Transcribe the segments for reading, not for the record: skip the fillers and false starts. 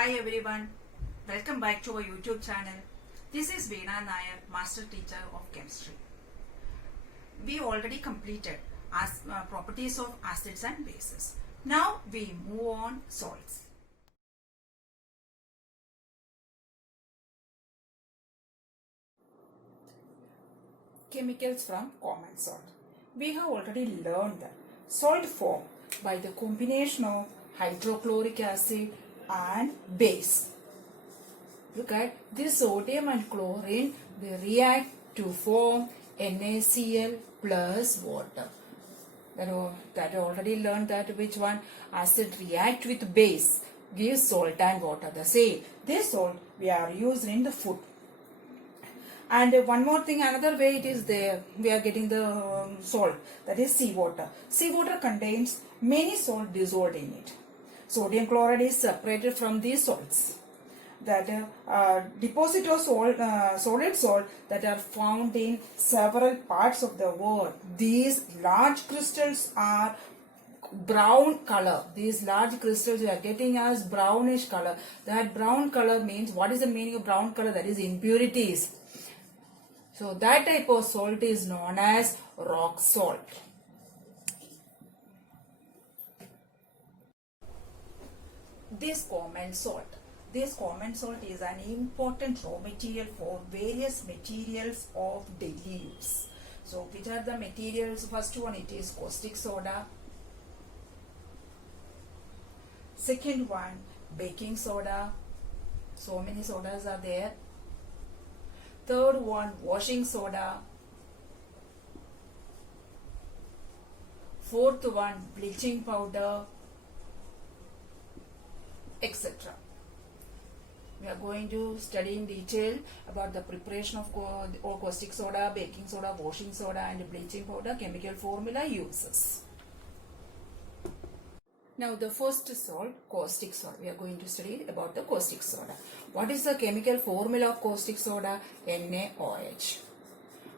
Hi everyone, welcome back to our YouTube channel. This is Veena Nair, Master Teacher of Chemistry. We already completed properties of acids and bases. Now we move on salts. Chemicals from common salt. We have already learned that salt formed by the combination of hydrochloric acid and base. Look at this sodium and chlorine, they react to form NaCl plus water. That already learned that which one acid react with base gives salt and water. The same. This salt we are using in the food. And one more thing, another way it is there, we are getting the salt, that is seawater. Seawater contains many salt dissolved in it. Sodium chloride is separated from these salts. That deposit of solid salt that are found in several parts of the world. These large crystals are brown color. These large crystals we are getting as brownish color. That brown color means, what is the meaning of brown color? That is impurities. So that type of salt is known as rock salt. This common salt is an important raw material for various materials of daily use. So which are the materials? First one, it is caustic soda. Second one, baking soda. So many sodas are there. Third one, washing soda. Fourth one, bleaching powder, etc. We are going to study in detail about the preparation of caustic soda, baking soda, washing soda and bleaching powder, chemical formula uses. Now the first salt, caustic soda. We are going to study about the caustic soda. What is the chemical formula of caustic soda? NaOH.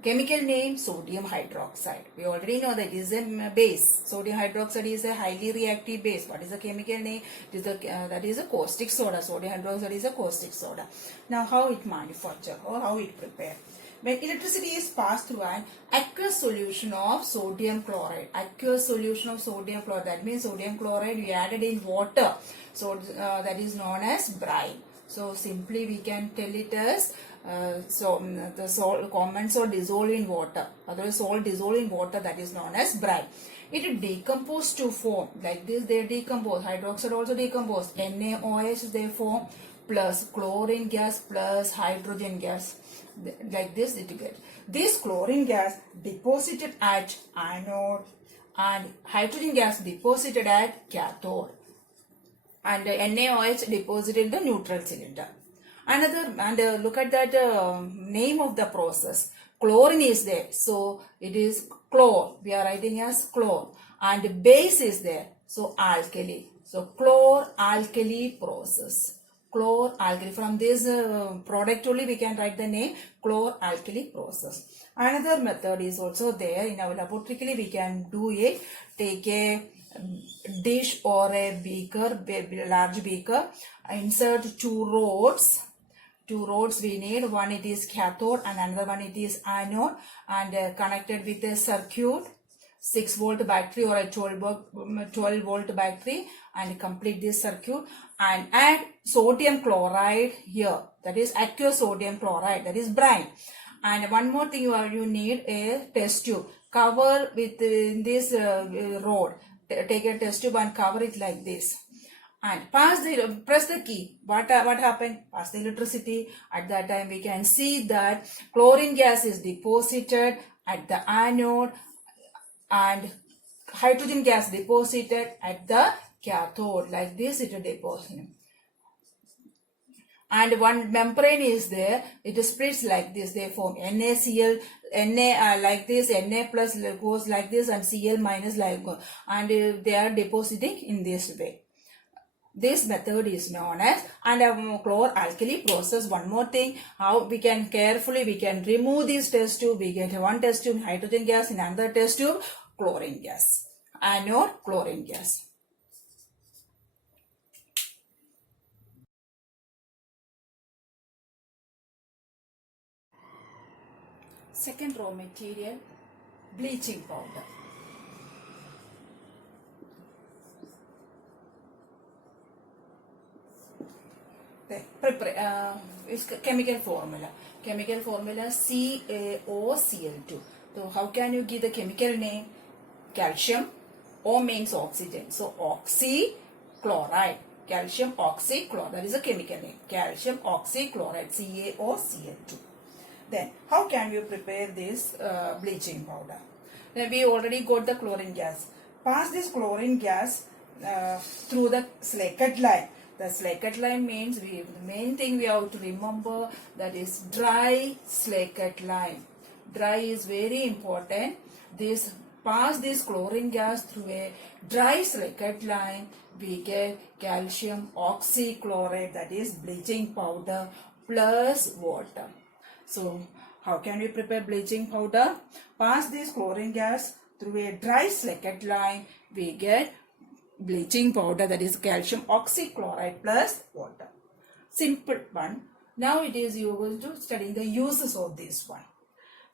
Chemical name, sodium hydroxide. We already know that it is a base. Sodium hydroxide is a highly reactive base. What is the chemical name? It is that is a caustic soda. Sodium hydroxide is a caustic soda. Now how it manufactured or how it prepared? When electricity is passed through an aqueous solution of sodium chloride. Aqueous solution of sodium chloride. That means sodium chloride we added in water. So that is known as brine. So simply we can tell it as the salt, common salt dissolved in water. Otherwise salt dissolved in water, that is known as brine. It decomposes to form like this. They decompose. Hydroxide also decompose. NaOH they form plus chlorine gas plus hydrogen gas. Like this it gets. This chlorine gas deposited at anode and hydrogen gas deposited at cathode. And NaOH deposited in the neutral cylinder. Another, and look at that name of the process. Chlorine is there. So it is chlor. We are writing as chlor. And base is there. So alkali. So chlor-alkali process. Chlor-alkali. From this product only we can write the name chlor-alkali process. Another method is also there. In our laboratory we can do it. Take a dish or a beaker, large beaker. Insert two rods. Two rods we need. One it is cathode and another one it is anode, and connected with a circuit, 6 volt battery or a 12 volt battery, and complete this circuit and add sodium chloride here. That is aqueous sodium chloride. That is brine. And one more thing, you need a test tube. Cover with this rod. Take a test tube and cover it like this. And press the key. What happened? Pass the electricity. At that time we can see that chlorine gas is deposited at the anode and hydrogen gas deposited at the cathode. Like this it is deposited. And one membrane is there. It splits like this. They form NaCl, Na like this, Na plus goes like this, and Cl minus like go. And they are depositing in this way. This method is known as chlor-alkali process. One more thing, how we can carefully remove this test tube. We get one test tube hydrogen gas, in another test tube chlorine gas, anode chlorine gas. Second raw material, bleaching powder. It's chemical formula. Chemical formula CaOCl2. So how can you give the chemical name? Calcium. O means oxygen. So oxychloride. Calcium oxychloride. That is a chemical name. Calcium oxychloride. CaOCl2. Then how can you prepare this bleaching powder? Then we already got the chlorine gas. Pass this chlorine gas through the Slakert line. The Slakert line means the main thing we have to remember, that is dry Slakert line. Dry is very important. Pass this chlorine gas through a dry Slakert line, we get calcium oxychloride, that is bleaching powder plus water. So how can we prepare bleaching powder? Pass this chlorine gas through a dry Slakert line, we get bleaching powder, that is calcium oxychloride plus water. Simple one. Now it is you are going to study the uses of this one.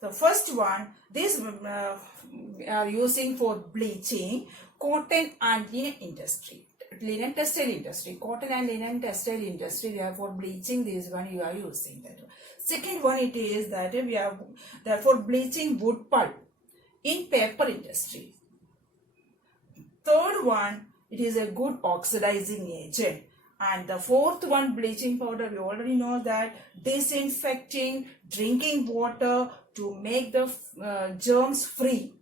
The first one, this we are using for bleaching cotton and linen industry. Linen textile industry. Cotton and linen textile industry, we are for bleaching this one you are using that. Second one, it is that we are therefore bleaching wood pulp in paper industry. Third one, it is a good oxidizing agent. And the fourth one, bleaching powder, we already know that disinfecting drinking water to make the germs free.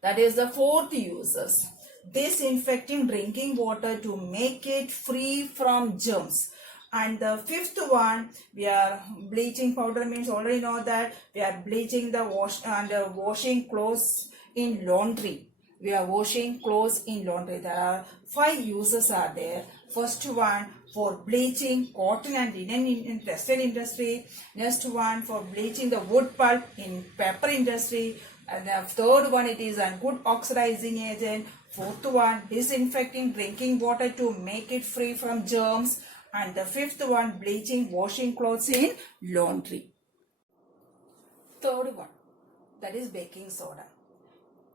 That is the fourth uses. Disinfecting drinking water to make it free from germs. And the fifth one, we are bleaching powder means already know that we are bleaching the washing clothes in laundry. We are washing clothes in laundry. There are 5 uses are there. First one, for bleaching cotton and linen in textile industry. Next one, for bleaching the wood pulp in paper industry. And the third one, it is a good oxidizing agent. Fourth one, disinfecting drinking water to make it free from germs. And the fifth one, bleaching washing clothes in laundry. Third one, that is baking soda.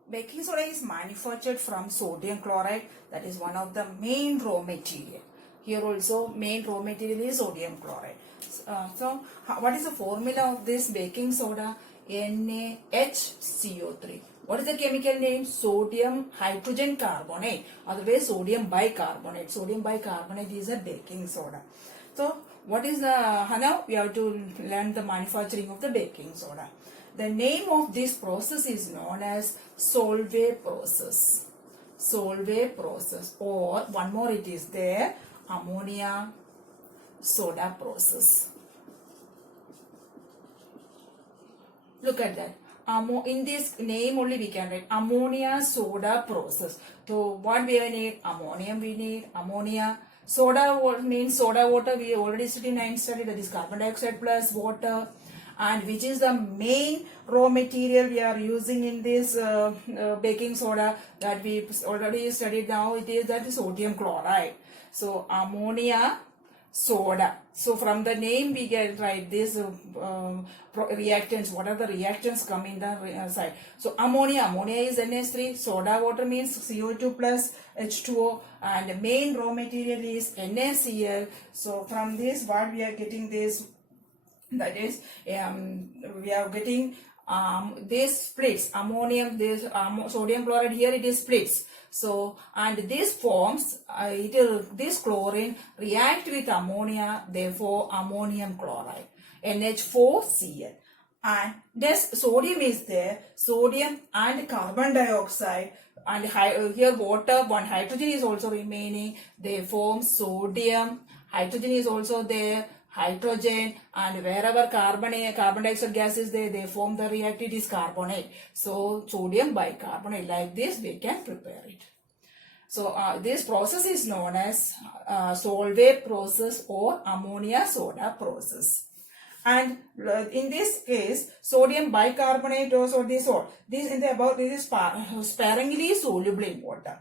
Baking soda is manufactured from sodium chloride. That is one of the main raw material. Here also main raw material is sodium chloride. So what is the formula of this baking soda? NaHCO3. What is the chemical name? Sodium hydrogen carbonate. Otherwise sodium bicarbonate. Sodium bicarbonate is a baking soda. So what is the, now we have to learn the manufacturing of the baking soda. The name of this process is known as Solvay process. Solvay process, or one more it is there, ammonia soda process. Look at that. In this name only we can write ammonia soda process. So what we need? Ammonium we need, ammonia. Soda means soda water, we already studied in 9th study, that is carbon dioxide plus water. And which is the main raw material we are using in this baking soda that we already studied now, it is that sodium chloride. So ammonia soda. So from the name we can write this reactants, what are the reactants come in the side. So ammonia is NH3, soda water means CO2 plus H2O, and the main raw material is NaCl. So from this what we are getting this, that is we are getting this splits ammonium, this sodium chloride, here it is splits. So and this forms this chlorine react with ammonia, therefore ammonium chloride, NH4Cl. And this sodium is there, sodium and carbon dioxide, and here water, one hydrogen is also remaining, they form sodium, hydrogen is also there, hydrogen, and wherever carbon dioxide gas is there, they form the reactant is carbonate. So sodium bicarbonate, like this we can prepare it. So this process is known as Solvay process or ammonia soda process. And in this case, sodium bicarbonate also this in the above, this is sparingly soluble in water.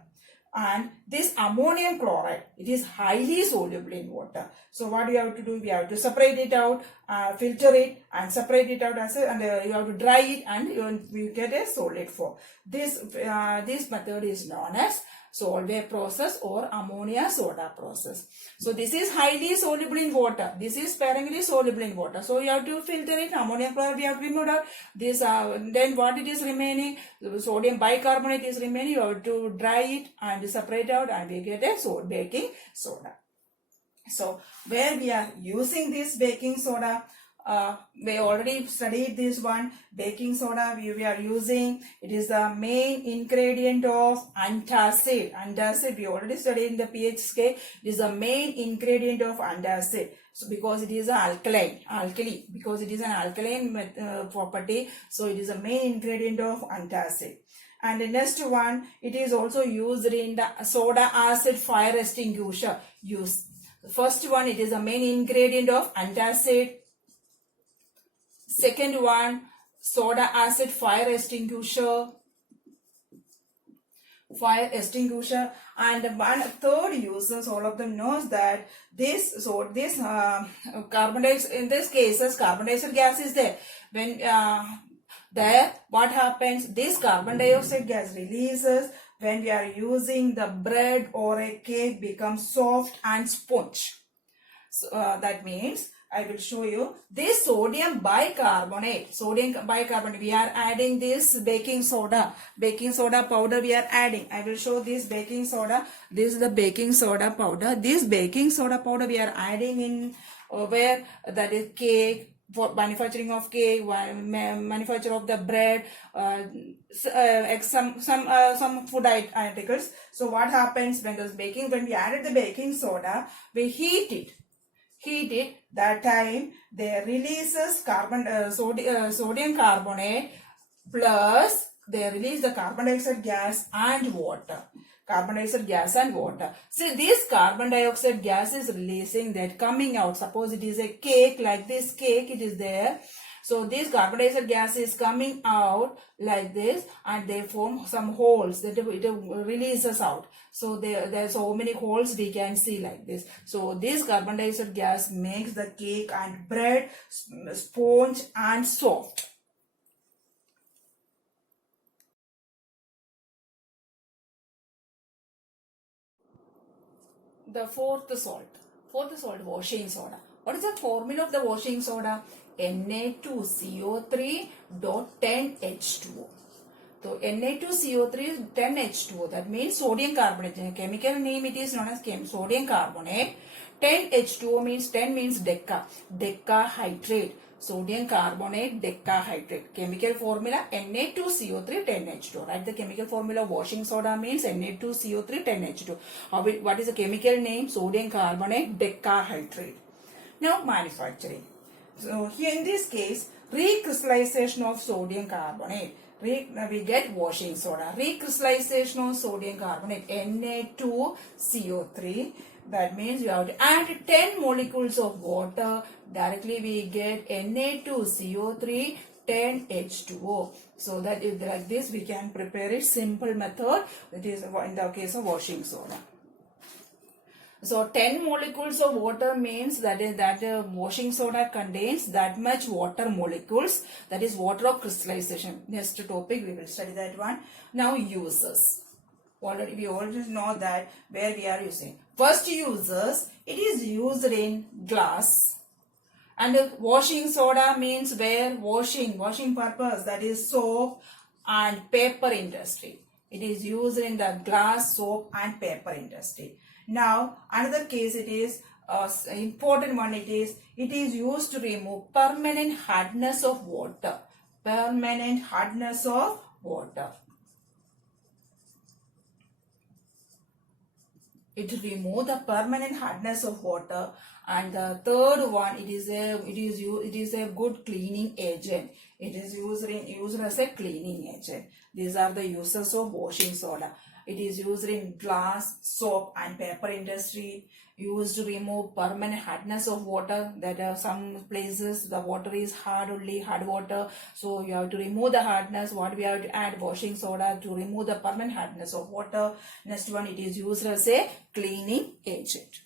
And this ammonium chloride, it is highly soluble in water. So what we have to do, we have to separate it out, filter it and separate it out and you have to dry it, and you get a solid form. This method is known as Solvay process or ammonia soda process. So this is highly soluble in water. This is sparingly soluble in water. So you have to filter it. Ammonium chloride we have to remove out. This then what it is remaining? Sodium bicarbonate is remaining. You have to dry it and separate out, and we get a baking soda. So where we are using this baking soda, we already studied this one. Baking soda we are using, it is the main ingredient of antacid. Antacid we already studied in the pH scale. It is the main ingredient of antacid. So because it is an alkali, because it is an alkaline property, so it is the main ingredient of antacid. And the next one, it is also used in the soda acid fire extinguisher use. The first one, it is the main ingredient of antacid. Second one, soda acid fire extinguisher. And one third uses, all of them knows that carbon dioxide, in this cases carbon dioxide gas is there. When there what happens, this carbon dioxide gas releases when we are using the bread or a cake becomes soft and sponge. So that means I will show you this sodium bicarbonate. We are adding this baking soda powder we are adding. I will show this baking soda. This is the baking soda powder. This baking soda powder we are adding in where that is cake, for manufacturing of cake, manufacture of the bread, some food articles. So what happens when we added the baking soda, we heat it. That time they releases sodium carbonate plus they release the carbon dioxide gas and water. See, this carbon dioxide gas is releasing that coming out. Suppose it is a cake, like this cake it is there. So this carbon dioxide gas is coming out like this, and they form some holes that it releases out. So there are so many holes we can see like this. So this carbon dioxide gas makes the cake and bread sponge and soft. The fourth salt, washing soda. What is the formula of the washing soda? Na2CO3.10H2O. So Na2CO3 is 10H2O. That means sodium carbonate. In chemical name it is known as sodium carbonate. 10H2O means 10 means decahydrate. Sodium carbonate decahydrate. Chemical formula Na2CO3 10H2O. Right? The chemical formula of washing soda means Na2CO3 10H2O. What is the chemical name? Sodium carbonate decahydrate. Now manufacturing. So here in this case, recrystallization of sodium carbonate. We get washing soda. Recrystallization of sodium carbonate, Na2CO3. That means you have to add 10 molecules of water. Directly we get Na2CO3 10H2O. So that if like this we can prepare it simple method. That is in the case of washing soda. So 10 molecules of water means that washing soda contains that much water molecules. That is water of crystallization. Next topic we will study that one. Now uses. We already know that where we are using. First uses, it is used in glass. And washing soda means where washing purpose, that is soap and paper industry. It is used in the glass, soap and paper industry. Now another case, it is important one, it is used to remove permanent hardness of water. It remove the permanent hardness of water. And the third one, it is a good cleaning agent. It is used as a cleaning agent. These are the uses of washing soda. It is used in glass, soap and paper industry. Used to remove permanent hardness of water. That some places the water is hard, only hard water. So you have to remove the hardness. What we have to add? Washing soda to remove the permanent hardness of water. Next one, it is used as a cleaning agent.